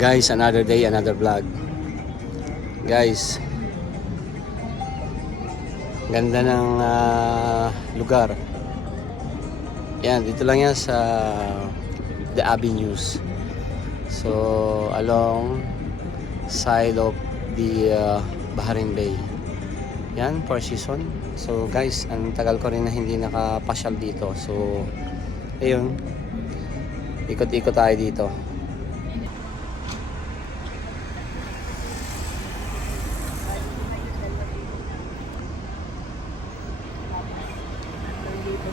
Guys, another day, another vlog. Guys, ganda ng lugar. Yan, dito lang yan sa The Avenues. So, along side of the Bahrain Bay. Yan, Four Seasons. So guys, ang tagal ko rin na hindi nakapasyal dito. So, ayun, ikot-ikot tayo dito.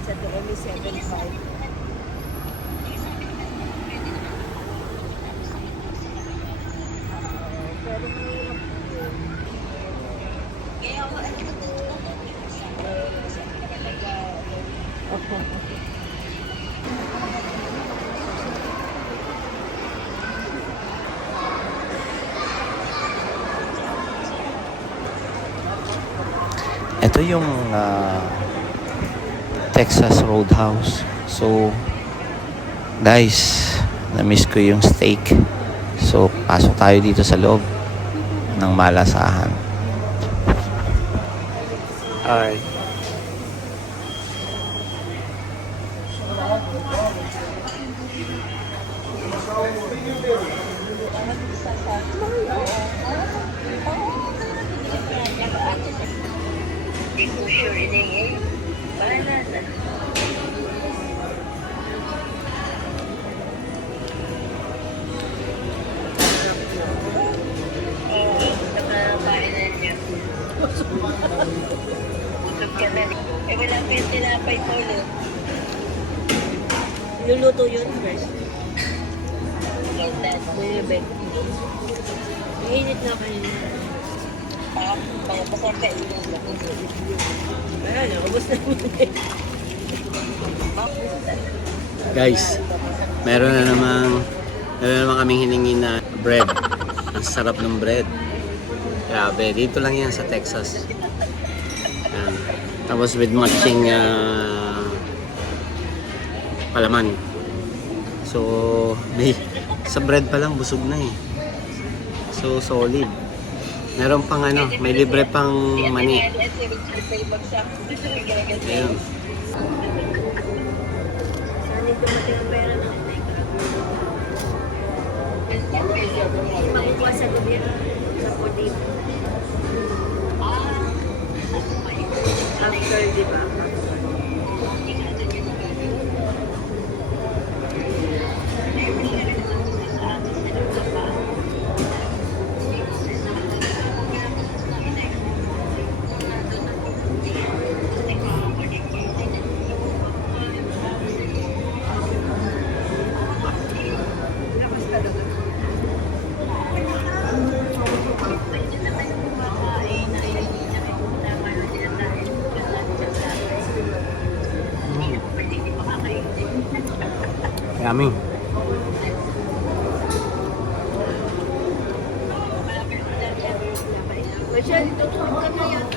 Sa DME 75. Ito yung Texas Roadhouse. So guys, na-miss ko yung steak. So pasok tayo dito sa loob ng malasahan. Alright. Wala pa yung tinapay ko ulit. Luluto yun first. Bumibig. Mainit na kanina. Basta kainin na. Kaya na, ubos na yun. Guys, meron na namang kaming hiningi na bread. Ang sarap ng bread. Grabe, dito lang yan sa Texas. Yan. Tapos with matching palaman. So, sa bread pa lang busog na eh. So, solid. Meron pang may libre pang mani. Ayun. Makukuha sa gobyerno sa Podip. After, di ba? Yummy. Masya, tutulog ka na yan.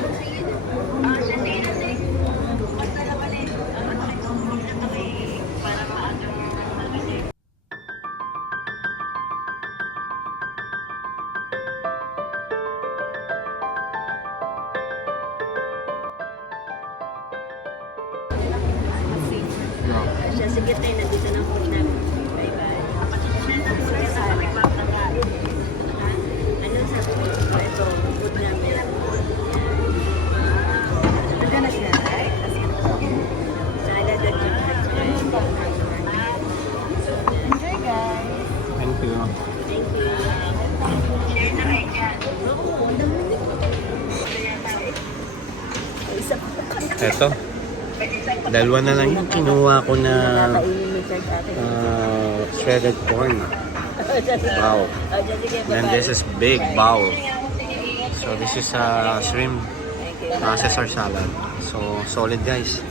Sige tayo, nandito ng food namin. Bye-bye. Ano sabi mo? Ito, food namin. Nagana sila, right? Salad at enjoy, guys. Thank you. Thank you. Share na kayo dyan. Oo, ang dami nito. Isa pa. Eto. Dalawa na lang yung kinuha ko na shredded corn. Wow. And then this is big bowl. So this is shrimp Caesar salad. So solid guys.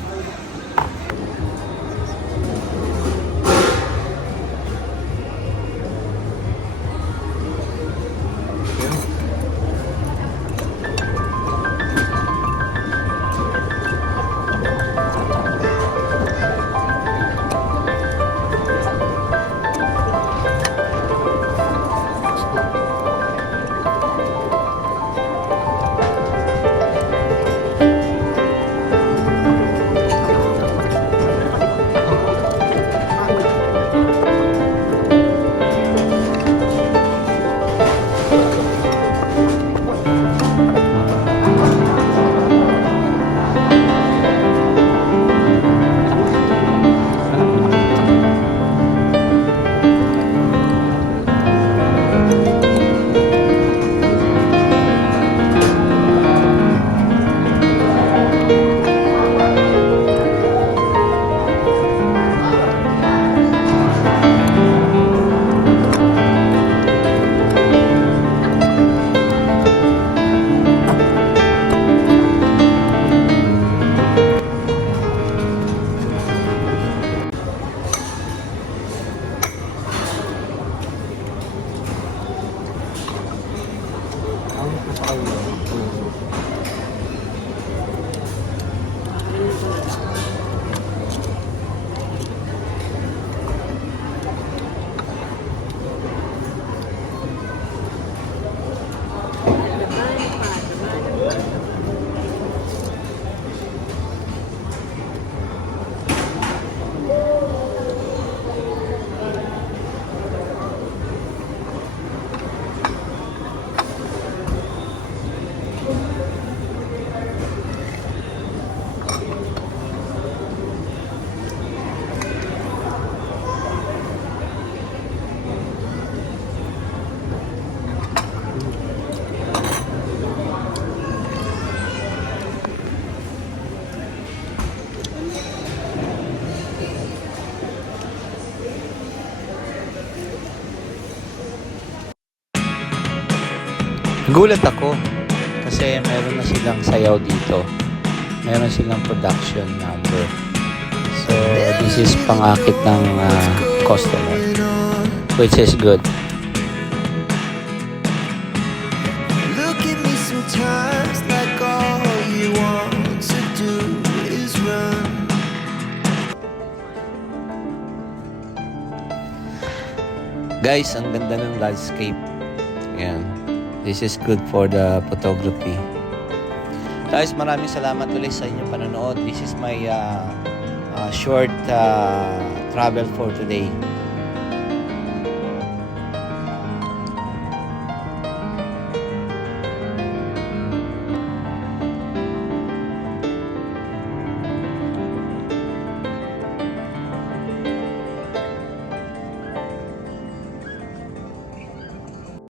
Gulat ako kasi meron na silang sayaw dito. Meron silang production number. So, this is pangakit ng customer, which is good. Look at me sometimes like all you want to do is run. Guys, ang ganda ng landscape. Ayan. This is good for the photography. Guys, maraming salamat ulit sa inyong panonood. This is my short travel for today.